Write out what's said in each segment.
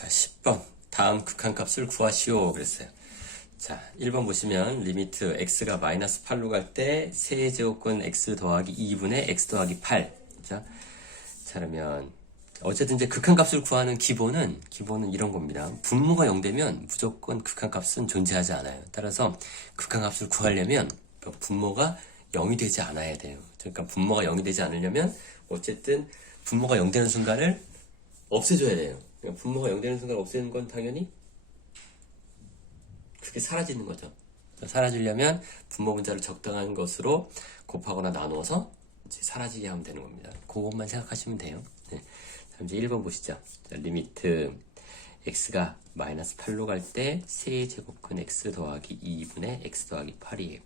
자, 10번. 다음 극한값을 구하시오. 그랬어요. 자, 1번 보시면 리미트 x가 마이너스 8로 갈 때 세제곱근 x 더하기 2분의 x 더하기 8. 자, 자, 그러면 어쨌든 이제 극한값을 구하는 기본은 기본은 이런 겁니다. 분모가 0되면 무조건 극한값은 존재하지 않아요. 따라서 극한값을 구하려면 그 분모가 0이 되지 않아야 돼요. 그러니까 분모가 0이 되지 않으려면 어쨌든 분모가 0 되는 순간을 없애줘야 돼요. 그러니까 분모가 0 되는 순간 없애는 건 당연히 그게 사라지는 거죠. 사라지려면 분모 분자를 적당한 것으로 곱하거나 나누어서 이제 사라지게 하면 되는 겁니다. 그것만 생각하시면 돼요. 네. 자, 이제 1번 보시죠. 자, 리미트 x가 마이너스 8로 갈때 세제곱근 x 더하기 2분의 x 더하기 8이에요.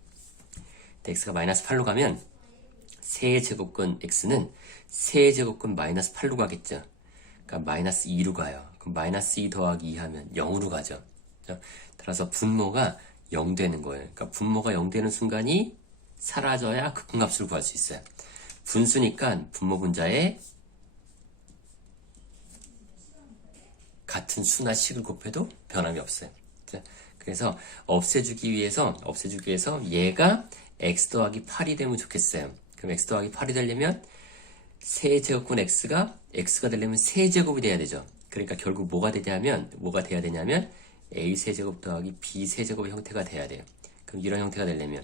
x가 마이너스 8로 가면 세제곱근 x는 세제곱근 마이너스 8로 가겠죠. 그러니까 마이너스 2로 가요. 그럼 마이너스 2 더하기 2 하면 0으로 가죠. 따라서 분모가 0 되는 거예요. 그러니까 분모가 0 되는 순간이 사라져야 극한값을 구할 수 있어요. 분수니까 분모 분자에 같은 수나 식을 곱해도 변함이 없어요. 자, 그래서 없애주기 위해서 없애주기 위해서 얘가 x 더하기 8이 되면 좋겠어요. 그럼 x 더하기 8이 되려면 세제곱근 x가 x가 되려면 세제곱이 돼야 되죠. 그러니까 결국 뭐가 되냐면 뭐가 돼야 되냐면 a 세제곱 더하기 b 세제곱의 형태가 돼야 돼요. 그럼 이런 형태가 되려면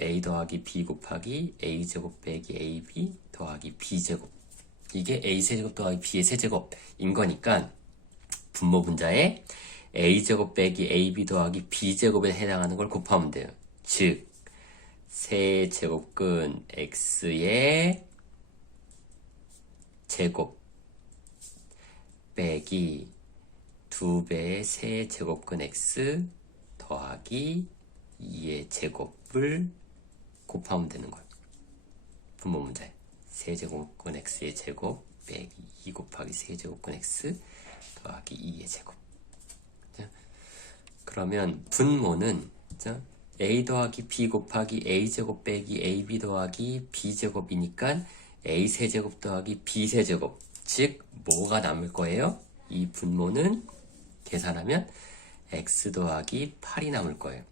a 더하기 b 곱하기 a 제곱 빼기 ab 더하기 b 제곱 이게 a 세제곱 더하기 b의 세제곱인 거니까 분모 분자에 a 제곱 빼기 ab 더하기 b 제곱에 해당하는 걸 곱하면 돼요. 즉 세제곱근 x의 제곱 빼기 2배의 세제곱근 x 더하기 2의 제곱을 곱하면 되는 거예요. 분모 문제. 세제곱근 x의 제곱 빼기 2 곱하기 세제곱근 x 더하기 2의 제곱. 자, 그러면 분모는 자, a 더하기 b 곱하기 a 제곱 빼기 ab 더하기 b 제곱이니까 a 세제곱 더하기 b 세제곱. 즉 뭐가 남을 거예요? 이 분모는 계산하면 x 더하기 8이 남을 거예요.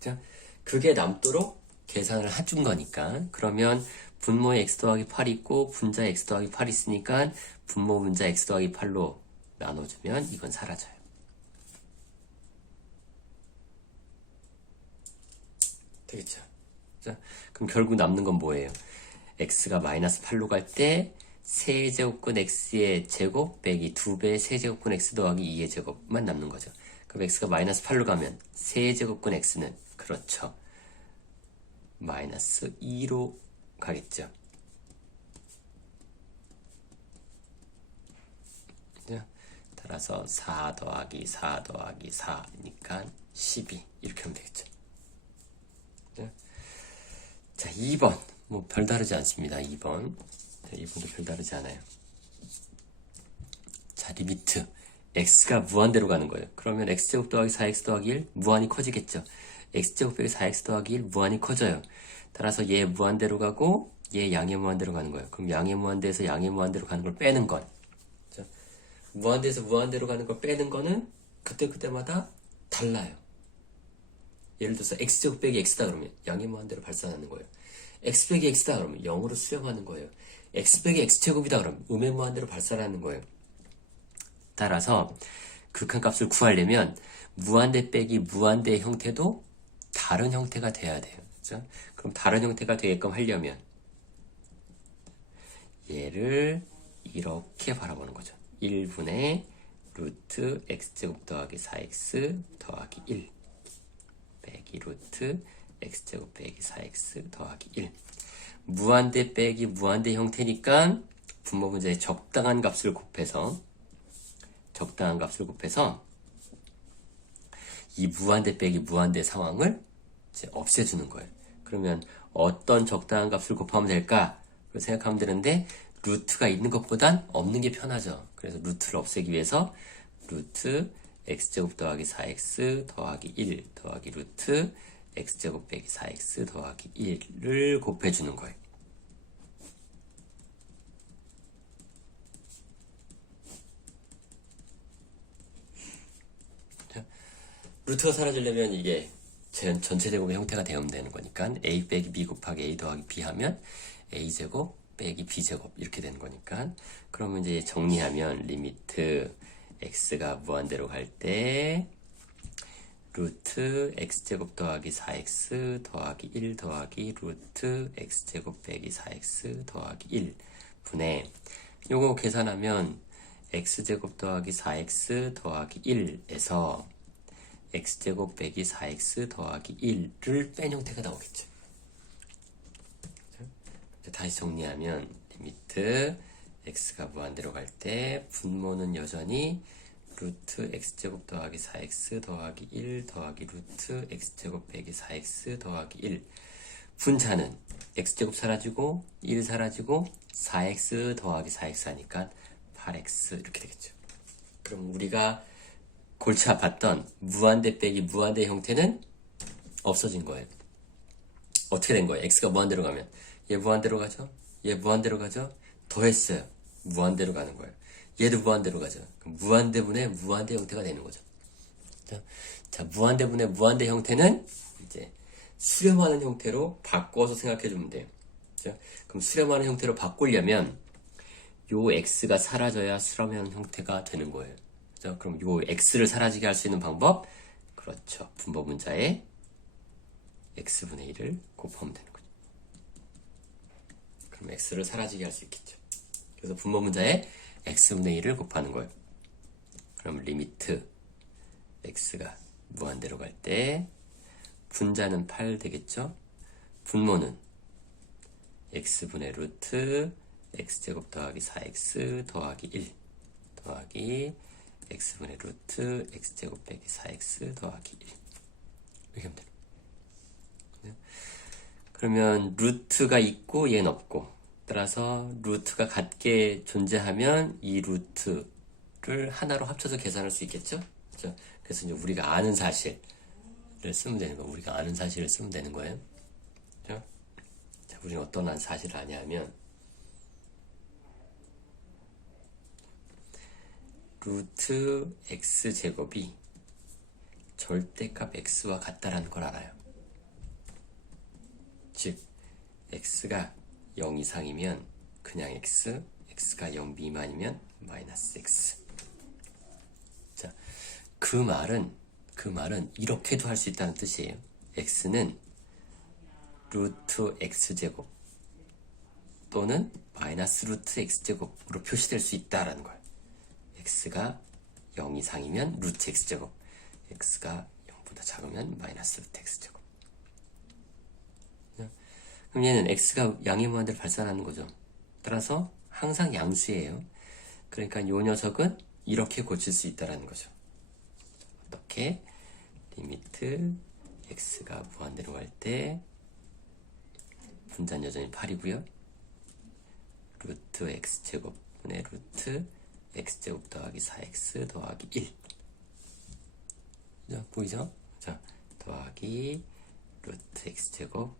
자, 그게 남도록 계산을 해준 거니까 그러면 분모에 x 더하기 8이 있고 분자에 x 더하기 8이 있으니까 분모 분자 x 더하기 8로 나눠주면 이건 사라져요. 되겠죠? 자, 그럼 결국 남는 건 뭐예요? X가 마이너스 8로 갈 때 세제곱근 x의 제곱 빼기 2배의 세제곱근 x 더하기 2의 제곱만 남는 거죠. 그럼 x가 마이너스 8로 가면 세제곱근 x는 그렇죠. 마이너스 2로 가겠죠. 자, 따라서 4 더하기 4 더하기 4니까 12 이렇게 하면 되겠죠. 자, 자 2번 뭐 별다르지 않습니다. 2번 자, 2번도 별다르지 않아요. 자 리미트 x가 무한대로 가는 거예요. 그러면 x제곱 더하기 4x 더하기 1 무한히 커지겠죠. x제곱 빼기 4x 더하기 1 무한히 커져요. 따라서 얘 무한대로 가고 얘 양의 무한대로 가는 거예요. 그럼 양의 무한대에서 양의 무한대로 가는 걸 빼는 건 자, 무한대에서 무한대로 가는 걸 빼는 거는 그때그때마다 달라요. 예를 들어서 x제곱 빼기 x다 그러면 양의 무한대로 발산하는 거예요. X 빼기 x다 그러면 0으로 수렴하는 거예요. x 빼기 x제곱이다 그러면 음의 무한대로 발산하는 거예요. 따라서 극한값을 구하려면 무한대 빼기 무한대의 형태도 다른 형태가 돼야 돼요. 그죠? 그럼 다른 형태가 되게끔 하려면 얘를 이렇게 바라보는 거죠. 1분의 루트 x제곱 더하기 4x 더하기 1 빼기 루트 x제곱 빼기 4x 더하기 1 무한대 빼기 무한대 형태니까 분모 분자에 적당한 값을 곱해서 적당한 값을 곱해서 이 무한대 빼기 무한대 상황을 이제 없애주는 거예요. 그러면 어떤 적당한 값을 곱하면 될까? 생각하면 되는데 루트가 있는 것보단 없는 게 편하죠. 그래서 루트를 없애기 위해서 루트 x제곱 더하기 4x 더하기 1 더하기 루트 x제곱 빼기 4x 더하기 1을 곱해주는 거예요. 루트가 사라지려면 이게 전체 제곱의 형태가 대응되는 거니까 a 빼기 b 곱하기 a 더하기 b 하면 a 제곱 빼기 b 제곱 이렇게 되는 거니까 그러면 이제 정리하면 리미트 x가 무한대로 갈 때 루트 x제곱 더하기 4x 더하기 1 더하기 루트 x제곱 빼기 4x 더하기 1 분의 요거 계산하면 x제곱 더하기 4x 더하기 1에서 x제곱 빼기 4x 더하기 1을 뺀 형태가 나오겠죠. 이제 다시 정리하면 리미트 x가 무한대로 갈 때 분모는 여전히 루트 x제곱 더하기 4x 더하기 1 더하기 루트 x제곱 빼기 4x 더하기 1 분자는 x제곱 사라지고 1 사라지고 4x 더하기 4x 하니까 8x 이렇게 되겠죠. 그럼 우리가 골치 아팠던 무한대 빼기 무한대 형태는 없어진 거예요. 어떻게 된 거예요? x가 무한대로 가면 얘 무한대로 가죠? 얘 무한대로 가죠? 더했어요. 무한대로 가는 거예요. 얘도 무한대로 가죠. 무한대분의 무한대 형태가 되는 거죠. 자, 자, 무한대분의 무한대 형태는 이제 수렴하는 형태로 바꿔서 생각해 주면 돼요. 자, 그럼 수렴하는 형태로 바꾸려면 요 x가 사라져야 수렴하는 형태가 되는 거예요. 자, 그럼 요 x를 사라지게 할 수 있는 방법? 그렇죠. 분법 문자에 x분의 1을 곱하면 되는 거죠. 그럼 x를 사라지게 할 수 있겠죠. 그래서 분법 문자에 x분의 1을 곱하는 거예요. 그럼 리미트 x가 무한대로 갈 때 분자는 8 되겠죠? 분모는 x분의 루트 x제곱 더하기 4x 더하기 1 더하기 x분의 루트 x제곱 빼기 4x 더하기 1 이렇게 하면 돼요. 네? 그러면 루트가 있고 얘는 없고 따라서 루트가 같게 존재하면 이 루트 를 하나로 합쳐서 계산할 수 있겠죠? 그렇죠? 그래서 이제 우리가 아는 사실을 쓰면 되는 거예요. 우리가 아는 사실을 쓰면 되는 거예요. 그렇죠? 자, 우리는 어떤 한 사실을 아냐면 루트 x 제곱이 절대값 x와 같다라는 걸 알아요. 즉 x가 0 이상이면 그냥 x, x가 0 미만이면 마이너스 x. 자, 그 말은 그 말은 이렇게도 할 수 있다는 뜻이에요. x는 루트 x 제곱 또는 마이너스 루트 x 제곱으로 표시될 수 있다라는 거예요. x가 0 이상이면 루트 x 제곱, x가 0보다 작으면 마이너스 루트 x 제곱. 그럼 얘는 x가 양의 무한대를 발산하는 거죠. 따라서 항상 양수예요. 그러니까 이 녀석은 이렇게 고칠 수 있다라는 거죠. 어떻게? 리미트 x가 무한대로 갈 때 분자는 여전히 8이고요. 루트 x 제곱분의 루트 x제곱 더하기 4x 더하기 1. 자, 보이죠? 자, 더하기 루트 x제곱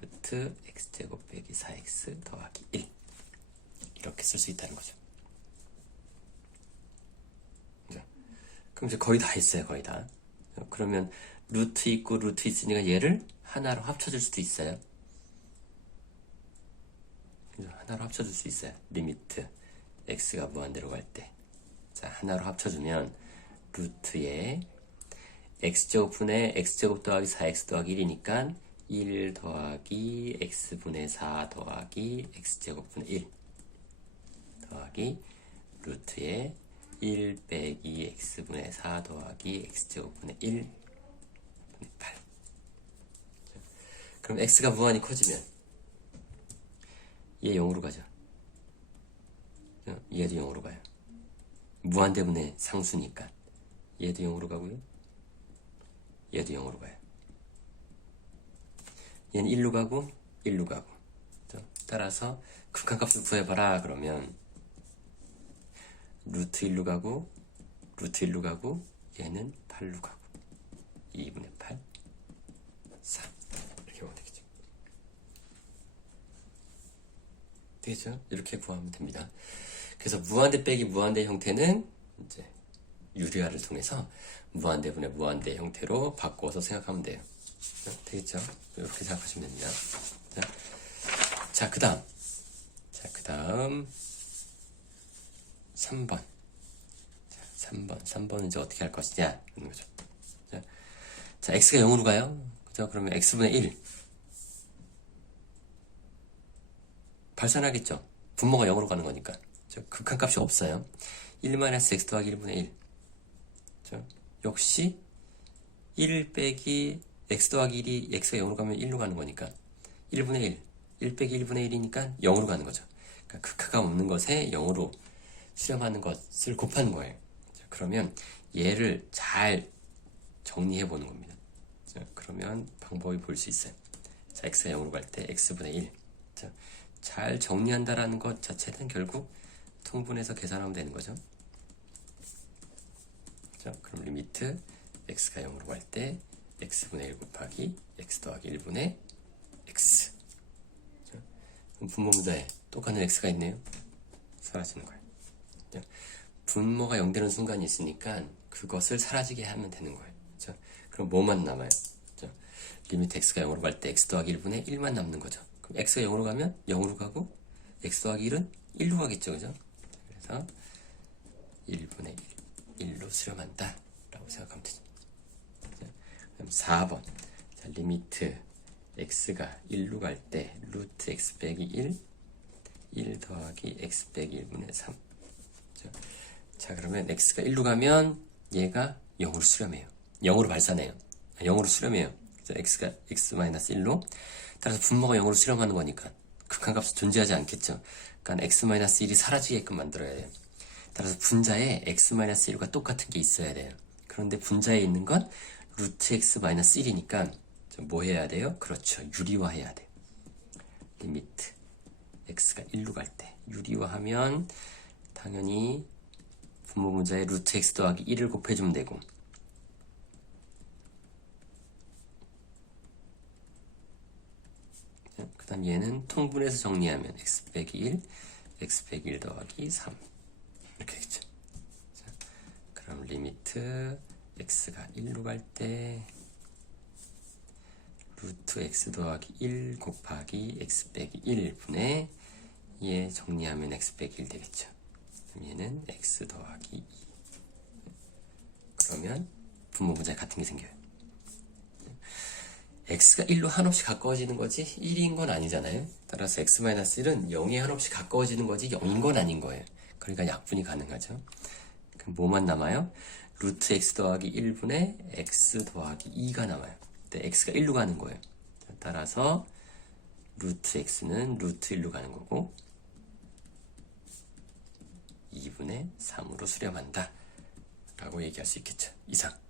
루트 x제곱 빼기 4x 더하기 1. 이렇게 쓸 수 있다는 거죠. 자, 그럼 이제 거의 다 했어요, 거의 다. 자, 그러면 루트 있고 루트 있으니까 얘를 하나로 합쳐줄 수도 있어요. 하나로 합쳐줄 수 있어요. 리미트 x가 무한대로 갈 때. 자, 하나로 합쳐주면 루트에 x제곱분의 x제곱 더하기 4x 더하기 1이니까 1 더하기 x분의 4 더하기 x제곱분의 1 더하기 루트에 1 빼기 x분의 4 더하기 x제곱분의 1 분의 8 그럼 x가 무한히 커지면 얘 0으로 가죠. 얘도 0으로 가요. 무한대분의 상수니까 얘도 0으로 가고요. 얘도 0으로 가요. 얘는 1로 가고 1로 가고? 따라서 극한값을 구해봐라 그러면 루트 1로 가고 루트 1로 가고 얘는 8로 가고 2분의 8 3 이렇게 하면 되겠죠 되겠죠? 이렇게 구하면 됩니다 그래서 무한대 빼기 무한대 형태는 이제 유리화를 통해서 무한대분의 무한대 형태로 바꿔서 생각하면 돼요. 자, 되겠죠? 이렇게 생각하시면 됩니다. 자, 자, 그 다음. 자, 그 다음. 3번. 자, 3번. 3번은 이제 어떻게 할 것이냐. 이런 거죠. 자, 자, x가 0으로 가요. 그죠? 그러면 x분의 1. 발산하겠죠? 분모가 0으로 가는 거니까. 저 극한 값이 없어요. 1-x 더하기 1분의 1. 저 역시 1 빼기 x 더하기 1이 x가 0으로 가면 1로 가는 거니까 1분의 1. 1 빼기 1분의 1이니까 0으로 가는 거죠. 그러니까 극하가 없는 것에 0으로 수렴하는 것을 곱하는 거예요. 자, 그러면 얘를 잘 정리해 보는 겁니다. 자, 그러면 방법이 볼 수 있어요. 자, x가 0으로 갈 때 x분의 1. 자, 잘 정리한다라는 것 자체는 결국 통분해서 계산하면 되는 거죠. 자, 그럼 리미트 x가 0으로 갈 때 x분의 1 곱하기 x 더하기 1분의 x. 자, 그럼 분모 문자에 똑같은 x가 있네요. 사라지는 거예요. 자, 분모가 0 되는 순간이 있으니까 그것을 사라지게 하면 되는 거예요. 자, 그럼 뭐만 남아요? 자, 리미트 x가 0으로 갈 때 x 더하기 1분의 1만 남는 거죠. 그럼 x가 0으로 가면 0으로 가고 x 더하기 1은 1로 가겠죠. 그죠? 그래서 1분의 1, 1로 수렴한다. 라고 생각하면 되죠. 자, 그럼 4번. 자, 리미트 x가 1로 갈 때 루트 x 빼기 1, 1 더하기 x 빼기 1분의 3. 자, 자, 그러면 x가 1로 가면 얘가 0으로 수렴해요. 0으로 발산해요. 0으로 수렴해요. 그래서 x가 x-1로 따라서 분모가 0으로 수렴하는 거니까 극한값은 존재하지 않겠죠. 그러니까 x-1이 사라지게끔 만들어야 돼요. 따라서 분자에 x-1과 똑같은 게 있어야 돼요. 그런데 분자에 있는 건 루트 x-1이니까 뭐 해야 돼요? 그렇죠. 유리화해야 돼요. 리미트 x가 1로 갈 때 유리화하면 당연히 분모 분자에 루트 x 더하기 1을 곱해주면 되고 그 다음 얘는 통분해서 정리하면 x 빼기 1, x 빼기 1 더하기 3 이렇게 되겠죠. 자, 그럼 리미트 x가 1로 갈 때 루트 x 더하기 1 곱하기 x 빼기 1분의 얘 정리하면 x 빼기 1 되겠죠. 얘는 x 더하기 2 그러면 분모 분자 같은 게 생겨요. x가 1로 한없이 가까워지는 거지 1인 건 아니잖아요. 따라서 x-1은 0에 한없이 가까워지는 거지 0인 건 아닌 거예요. 그러니까 약분이 가능하죠. 그럼 뭐만 남아요? 루트 x 더하기 1분의 x 더하기 2가 남아요. 근데 x가 1로 가는 거예요. 따라서 루트 x는 루트 1로 가는 거고 2분의 3으로 수렴한다. 라고 얘기할 수 있겠죠. 이상.